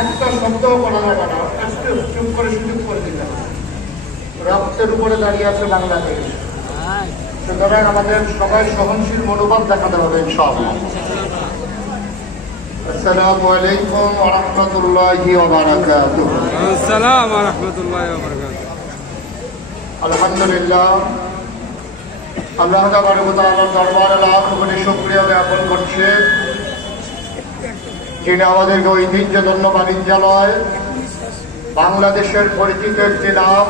একটা শব্দও বলা যাবে না, একটু চুপ করে সুযোগ করে দিতে হবে। রক্তের উপরে দাঁড়িয়ে আছে বাংলাদেশ, সুতরাং আমাদের সবাই সহনশীল মনোভাব দেখাতে হবে ইনশাআল্লাহ। আসসালামু আলাইকুম ওয়া রাহমাতুল্লাহি ওয়া বারাকাতুহু। আসসালামু ওয়া রাহমাতুল্লাহি ওয়া বারাকাতুহু। আলহামদুলিল্লাহ, আল্লাহ তাবারক ওয়া তাআলার দরবারে লাখ কোটি শুকরিয়া জ্ঞাপন করছি, যিনি আমাদেরকে ঐতিহ্যধন্য বাণিজ্যালয় বাংলাদেশের পরিচিত একটি নাম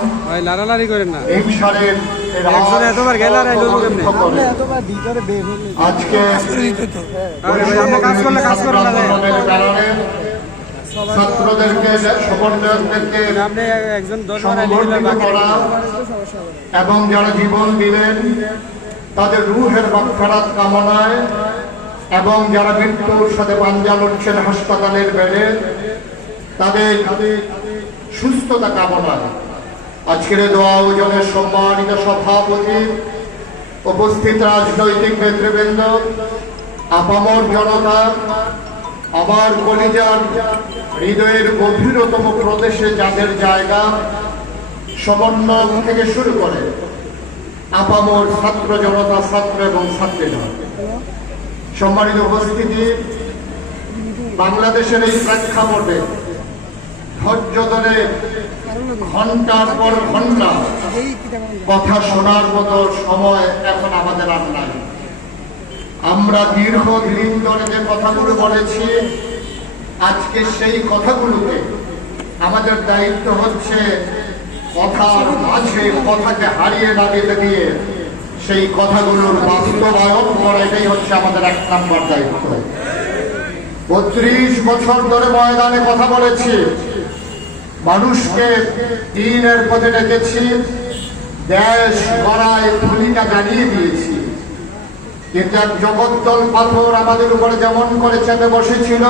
আজকে ছাত্রদেরকে সমন্বয়কদেরকে সংগঠিত করা এবং যারা জীবন দিলেন তাদের রূহের মাগফিরাত কামনায় এবং যারা মৃত্যুর সাথে পাঞ্জা লড়ছেন হাসপাতালের বেডে তাদের সুস্থতা কামনায় আজকের দোয়া আয়োজনের সম্মানিত সভাপতি, উপস্থিত রাজনৈতিক নেতৃবৃন্দ, আপামর জনতা, আমার কলিজার হৃদয়ের গভীরতম প্রদেশে যাদের জায়গা, সমন্বয় থেকে শুরু করে আপামর ছাত্র জনতা, ছাত্র এবং ছাত্রীরা, সম্মানিত উপস্থিতি, বাংলাদেশের এই প্রেক্ষাপটে ধৈর্য ধরে ঘন্টার পর ঘন্টা কথা শোনার মতো সময় এখন আমাদের আর নাই। আমরা দীর্ঘদিন ধরে যে কথাগুলো বলেছি, আজকে সেই কথাগুলোকে আমাদের দায়িত্ব হচ্ছে কথার মাঝে কথাকে হারিয়ে না দিতে দিয়ে সেই কথাগুলোর বাস্তবায়ন করা, এটাই হচ্ছে আমাদের 1 নম্বর দায়িত্ব। 32 বছর ধরে ময়দানে কথা বলেছি, মানুষকে দিনের পথে ডেকেছি, দেশ গড়ায় ভূমিকা জানিয়ে দিয়েছি, কিন্তু এক জগদ্দল পাথর আমাদের উপরে যেমন করে চেপে বসেছিল,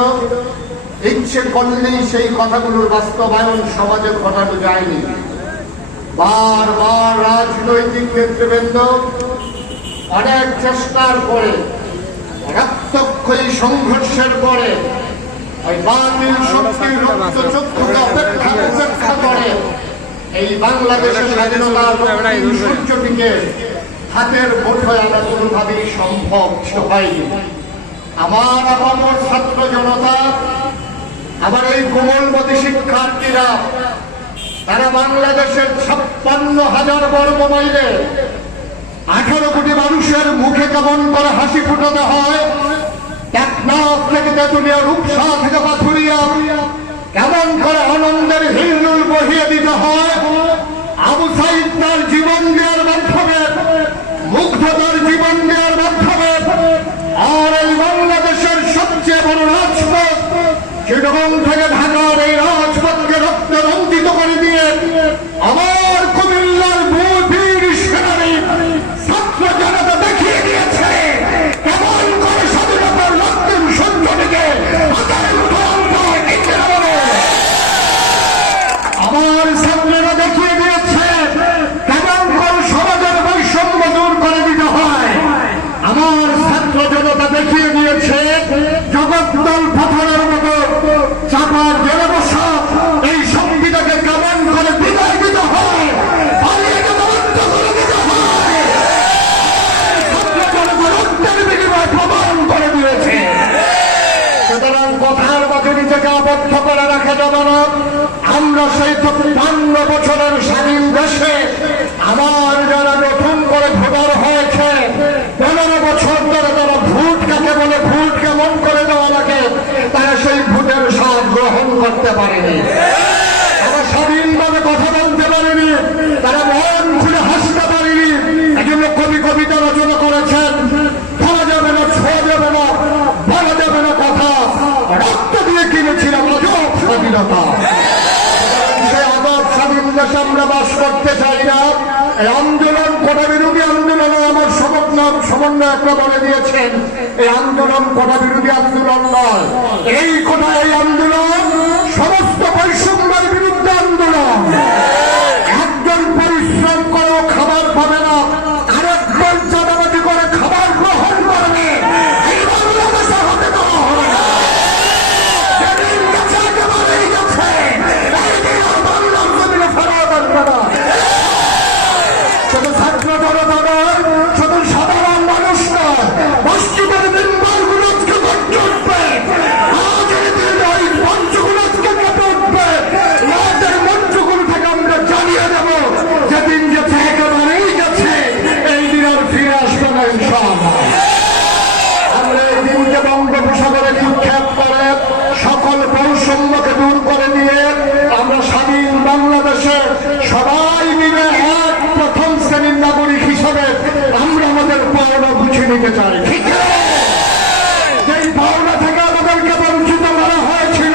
ইচ্ছে করলেই সেই কথাগুলোর বাস্তবায়ন সমাজে ঘটানো যায়নি। বারবার রাজনৈতিক নেতৃবৃন্দ অনেক চেষ্টার পরে, রক্তক্ষয়ী সংঘর্ষের পরে, ওই বাতিল শক্তির রক্তচক্ষুকে উপেক্ষা করে এই বাংলাদেশের স্বাধীনতার সূর্যটিকে হাতের মুঠোয় আনা কোনোভাবেই সম্ভব হয়নি। আমার আপামর ছাত্র জনতা, আমার এই কোমলমতি শিক্ষার্থীরা, তারা বাংলাদেশের 56,000 বর্গ মাইলে 18 কোটি মানুষের মুখে কেমন করে হাসি ফুটাতে হয়, টেকনাফ থেকে তেঁতুলিয়া, রূপসা থেকে পাথুরিয়া কেমন করে আনন্দের হিল্লোল বহিয়ে দিতে হয়, আবু সাইদ তার জীবন দেওয়ার মাধ্যমে, মুগ্ধতার জীবন দেওয়ার মাধ্যমে, আর এই বাংলাদেশের সবচেয়ে বড় রাজপথ চিটাগং থেকে ঢাকার এই রাজপথকে রক্তে রঞ্জিত করে দিয়ে আমার কুমিল্লার বীর সেনানী ছাত্র জনতা দেখিয়ে দিয়েছে কেমন করে স্বাধীনতার রক্তের সন্ধানীকে আমার ছাত্ররা দেখিয়ে দিয়েছে কেমন করে সমাজের বৈষম্য দূর করে দিতে হয়। আমার ছাত্র জনতা দেখিয়ে দিয়েছে জগদ্দল পাথরের মতো চাপার জেলে বসা এই সংবিধানকে কেমন করে বিদায় দিতে হয়, পালিয়ে গেলে বন্ধ করে দিতে হয়। ছাত্র জনতা রক্তের বিনিময়ে প্রমাণ করে দিয়েছে। সুতরাং কথার মাঝে নিজেকে আবদ্ধ করে রাখা যাবে না। আমরা সেই 53 বছরের স্বাধীন দেশে আমার যারা নতুন করে ভোটার হয়েছে, 15 বছর ধরে তারা ভোট কাকে বলে, ভোট কেমন করে দেওয়া লাগে, তারা সেই ভোটের স্বাদ গ্রহণ করতে পারেনি, তারা স্বাধীনভাবে কথা বলতে পারেনি, তারা মন খুলে হাসতে পারেনি। এজন্য কবিতা রচনা করেছেন, ধরা যাবে না, ছোঁয়া যাবে না, বলা যাবে না কথা, রক্ত দিয়ে কিনেছিলাম আজব স্বাধীনতা। দেশে আমরা বাস করতে চাই না। এই আন্দোলন কোটা বিরোধী আন্দোলন, আমার সমন্বয়করা বলে দিয়েছেন এই আন্দোলন কোটা বিরোধী আন্দোলন নয়, এই কোটা, এই আন্দোলন সমস্ত বৈষম্যের বিরুদ্ধে আন্দোলন। একজন পরিশ্রম করে খাবার পাবে না, আরেকজন চাঁদাবাজি করে খাবার গ্রহণ করবে, এই বাংলাদেশে হতে দেওয়া হবে না। ইনশাআল্লাহ। আমরা এই দিনকে বঙ্গোপসাগরে নিক্ষেপ করে সকল বৈষম্যকে দূর করে দিয়ে আমরা স্বাধীন বাংলাদেশে সবাই মিলে এক প্রথম শ্রেণীর নাগরিক হিসাবে আমরা আমাদের পাওনা বুঝে নিতে চাই। ঠিক আছে? যেই পাওনা থেকে আমাদেরকে বঞ্চিত করা হয়েছিল,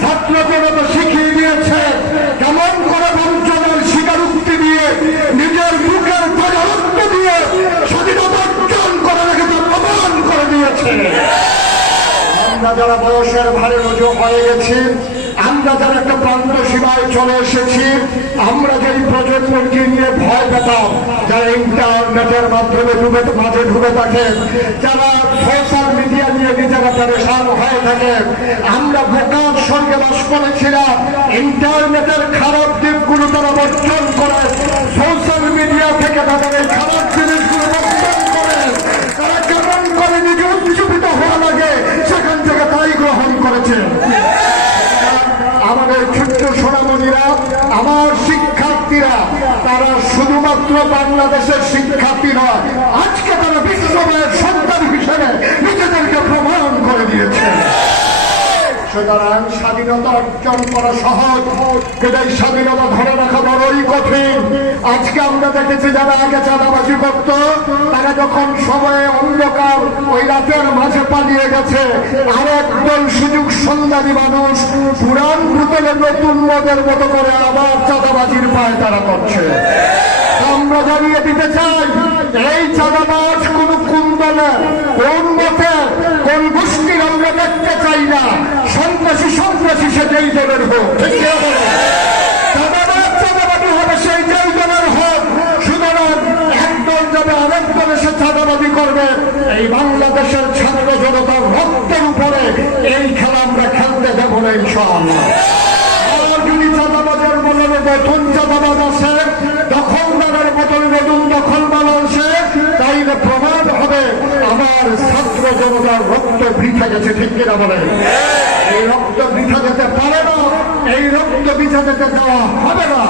ছাত্র জনতা শিখিয়ে দিয়েছে কেমন করে বঞ্চনার স্বীকারোক্তি দিয়ে নিজের বুকের প্রজারক্ত দিয়ে স্বাধীনতা অর্জন করে রেখেছে, প্রমাণ করে দিয়েছে। আমরা যারা বয়সের ভারে রুজু হয়ে গেছি, আমরা যারা একটা প্রান্ত সীমায় চলে এসেছি, আমরা যেই প্রজন্মকে নিয়ে ভয় পেতাম, যারা ইন্টারনেটের মাধ্যমে মাঝে ঢুকে থাকে, যারা সোশ্যাল মিডিয়া নিয়ে নিজেরা পরেশান হয়ে থাকে, আমরা বোকার সঙ্গে বাস করেছিলাম। ইন্টারনেটের খারাপ দিকগুলো তারা বর্জন করে, সোশ্যাল মিডিয়া থেকে তাদের এই খারাপ জিনিসগুলো বর্জন করে, তারা কেমন করে নিজে উজ্জীবিত হওয়া লাগে সেখান থেকে তাই গ্রহণ করেছে। আমাদের ছোট্ট সোনামণিরা, আমার শিক্ষার্থীরা, তারা শুধুমাত্র বাংলাদেশের শিক্ষার্থী নয়, আজকে তারা বিশ্বময়ের সন্তান হিসেবে নিজেদেরকে প্রমাণ করে দিয়েছে। সুতরাং স্বাধীনতা অর্জন করা সহজ, কিন্তু এই স্বাধীনতা ধরে রাখা বড়ই কঠিন। আজকে আমরা দেখেছি যারা আগে চাঁদাবাজি করত, তারা যখন সময়ে অন্ধকার ওই রাতের মাঝে পালিয়ে গেছে, আর একদল সুযোগ সন্ধানী মানুষ পুরান বোতলে নতুন মদের মতো করে আবার চাঁদাবাজির পায় তারা করছে। আমরা জানিয়ে দিতে চাই, এই চাঁদাবাজ কোন দলে, কোন মতে, কোন গোষ্ঠীর আমরা দেখতে চাই না। সন্ত্রাসী সে যেই দলের হোক, চাঁদাবাদী হবে সেই যেই দলের হোক। সুতরাং একদল যাবে আরেক দল এসে চাঁদাবাদী করবে, এই বাংলাদেশের ছাত্র জনতার রক্তের উপরে এই খেলা আমরা খেলতে দেব না ইনশাআল্লাহ। আর যদি চাঁদাবাজের বলে নতুন চাঁদাবাজ আসে, দখলদারের বদলে নতুন দখলদার আসে, তাইলে প্রমাণ হবে আমার ছাত্র জনতার রক্ত বৃথা গেছে। ঠিক কিনা বলে? এই রক্ত বৃথা যেতে পারে না, এই রক্ত বৃথা যেতে দেওয়া হবে না।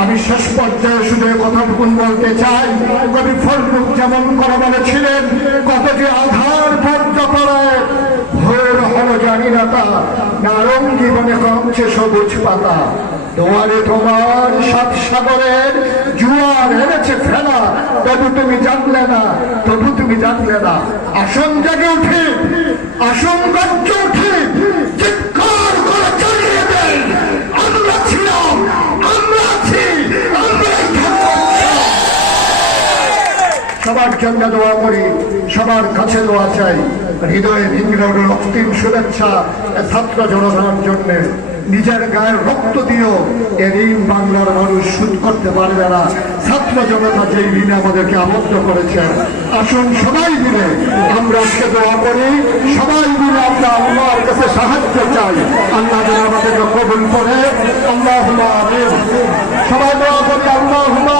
আমি শেষ পর্যায়ে শুধু কথাটুকুন বলতে চাই, কবি ফজলুল যেমন করে বলেছিলেন, কত যে আধার পর্য পড়ে ভোর হলো জানি না তা, নারঙ্গি বনে কমছে সবুজ পাতা, তোমারে তোমার সাত সাগরের জুয়ার এনেছে ফেলা, তবু তুমি জানলে না, তবু তুমি জানলে না। আসন জাগে উঠে, আসন গর্জে উঠে চিৎকার করে চালিয়ে দেন, আমরা ছিলাম, আমরা আছি, আমরাই থাকবো। সবার জন্য দোয়া করি, সবার কাছে দোয়া চাই। হৃদয়ে নিংড়ানো রক্তিম শুভেচ্ছা ছাত্র জনতার জন্য। নিজের গায়ের রক্ত দিয়েও এ ঋণ বাংলার মানুষ শোধ করতে পারবে না। ছাত্র জনতা যেই ঋণে আমাদেরকে আবদ্ধ করেছেন, আসুন সবাই মিলে আমরা আজকে দোয়া করি, সবাই মিলে আমরা আল্লাহর কাছে সাহায্য চাই। আল্লাহ যেন আমাদেরকে কবুল করে। আল্লাহুম্মা আমিন। সবাই দোয়া করি, আল্লাহুম্মা